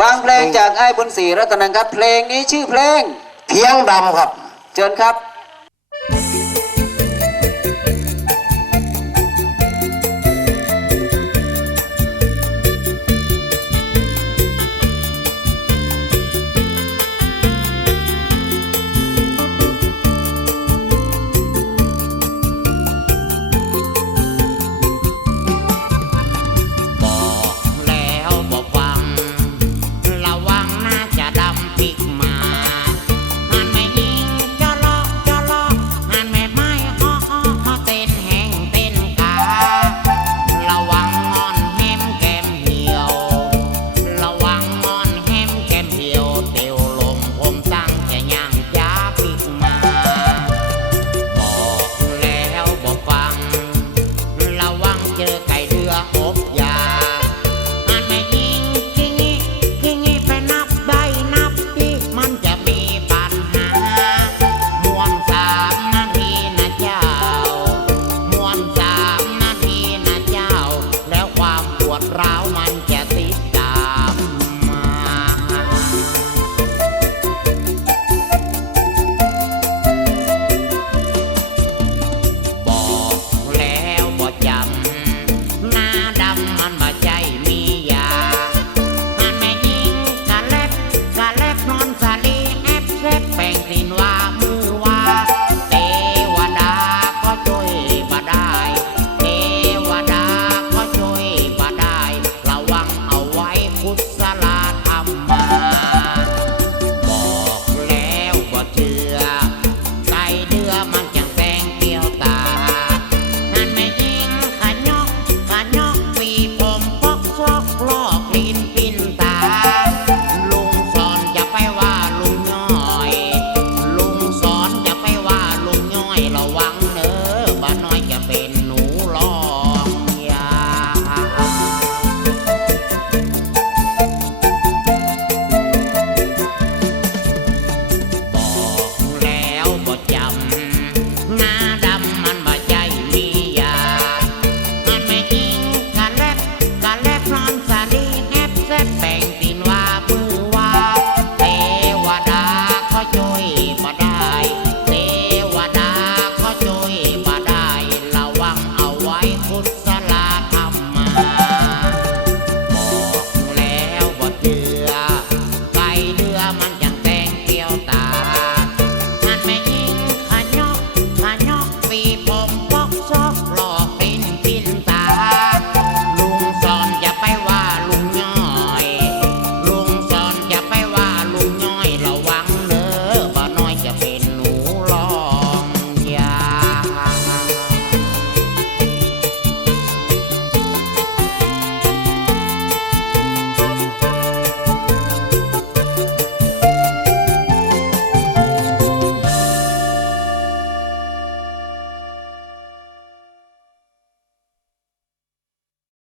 ฟังเพลงจากไอ้บุญศรีรัตนังครับ เพลงนี้ชื่อเพลง เพียงดำครับ เชิญครับเราวมัน